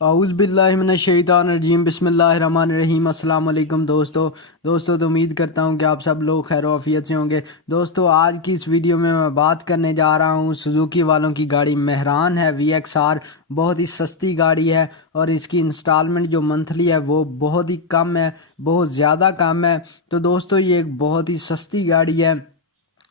आउज़ बिल्लाहि मिनश शैतानिर रजीम बिस्मिल्लाहिर रहमानिर रहीम। अस्सलाम वालेकुम दोस्तों तो उम्मीद करता हूँ कि आप सब लोग खैर आफियत से होंगे। दोस्तों आज की इस वीडियो में मैं बात करने जा रहा हूँ सुजुकी वालों की गाड़ी मेहरान है VXR। बहुत ही सस्ती गाड़ी है और इसकी इंस्टॉलमेंट जो मंथली है वो बहुत ही कम है, बहुत ज़्यादा कम है। तो दोस्तों ये एक बहुत ही सस्ती गाड़ी है।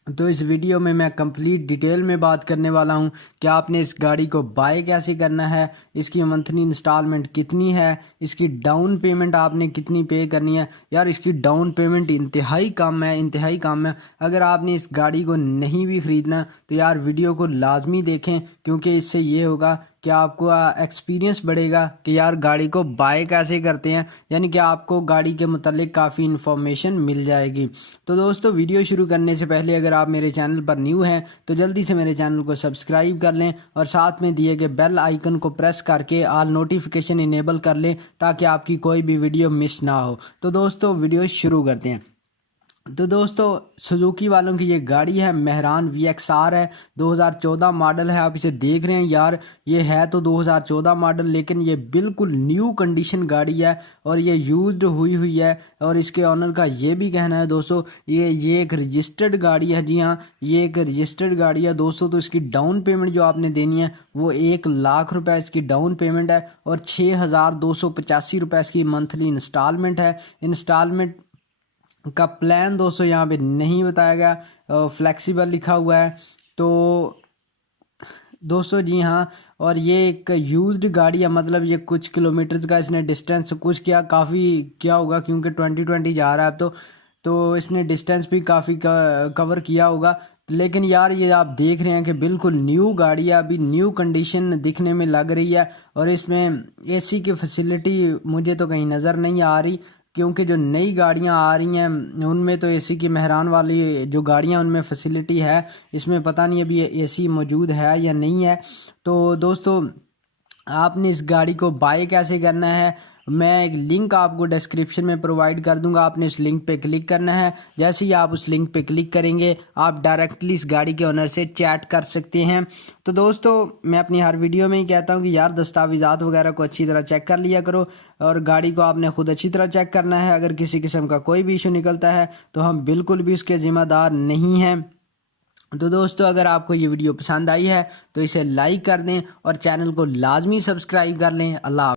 तो इस वीडियो में मैं कंप्लीट डिटेल में बात करने वाला हूं कि आपने इस गाड़ी को बाय कैसे करना है, इसकी मंथली इंस्टॉलमेंट कितनी है, इसकी डाउन पेमेंट आपने कितनी पे करनी है। यार इसकी डाउन पेमेंट इंतहाई कम है, इंतहाई कम है। अगर आपने इस गाड़ी को नहीं भी ख़रीदना तो यार वीडियो को लाजमी देखें, क्योंकि इससे ये होगा कि आपको एक्सपीरियंस बढ़ेगा कि यार गाड़ी को बाय कैसे करते हैं, यानी कि आपको गाड़ी के मतलब काफ़ी इन्फॉर्मेशन मिल जाएगी। तो दोस्तों वीडियो शुरू करने से पहले अगर आप मेरे चैनल पर न्यू हैं तो जल्दी से मेरे चैनल को सब्सक्राइब कर लें और साथ में दिए गए बेल आइकन को प्रेस करके ऑल नोटिफिकेशन इनेबल कर लें ताकि आपकी कोई भी वीडियो मिस ना हो। तो दोस्तों वीडियो शुरू करते हैं। तो दोस्तों सुजुकी वालों की ये गाड़ी है मेहरान VXR है, 2014 मॉडल है। आप इसे देख रहे हैं यार, ये है तो 2014 मॉडल लेकिन ये बिल्कुल न्यू कंडीशन गाड़ी है और ये यूज्ड हुई है। और इसके ऑनर का ये भी कहना है दोस्तों ये एक रजिस्टर्ड गाड़ी है। जी हाँ, ये एक रजिस्टर्ड गाड़ी है दोस्तों। तो इसकी डाउन पेमेंट जो आपने देनी है वो 1 लाख रुपए इसकी डाउन पेमेंट है और 6285 रुपये इसकी मंथली इंस्टॉलमेंट है। इंस्टॉलमेंट का प्लान दोस्तों यहाँ पे नहीं बताया गया, फ्लेक्सिबल लिखा हुआ है। तो दोस्तों जी हाँ, और ये एक यूज्ड गाड़ी है, मतलब ये कुछ किलोमीटर्स का इसने डिस्टेंस कुछ किया, काफ़ी क्या होगा क्योंकि 2020 जा रहा है अब तो इसने डिस्टेंस भी काफ़ी कवर किया होगा। लेकिन यार ये आप देख रहे हैं कि बिल्कुल न्यू गाड़ी है, अभी न्यू कंडीशन दिखने में लग रही है। और इसमें एसी की फैसिलिटी मुझे तो कहीं नज़र नहीं आ रही, क्योंकि जो नई गाड़ियां आ रही हैं उनमें तो एसी की मेहरान वाली जो गाड़ियां उनमें फैसिलिटी है, इसमें पता नहीं अभी एसी मौजूद है या नहीं है। तो दोस्तों आपने इस गाड़ी को बाय कैसे करना है, मैं एक लिंक आपको डिस्क्रिप्शन में प्रोवाइड कर दूंगा। आपने उस लिंक पे क्लिक करना है। जैसे ही आप उस लिंक पे क्लिक करेंगे आप डायरेक्टली इस गाड़ी के ओनर से चैट कर सकते हैं। तो दोस्तों मैं अपनी हर वीडियो में ही कहता हूँ कि यार दस्तावेज़ात वगैरह को अच्छी तरह चेक कर लिया करो और गाड़ी को आपने खुद अच्छी तरह चेक करना है। अगर किसी किस्म का कोई भी इशू निकलता है तो हम बिल्कुल भी उसके ज़िम्मेदार नहीं हैं। तो दोस्तों अगर आपको ये वीडियो पसंद आई है तो इसे लाइक कर दें और चैनल को लाजमी सब्सक्राइब कर लें। अल्लाह।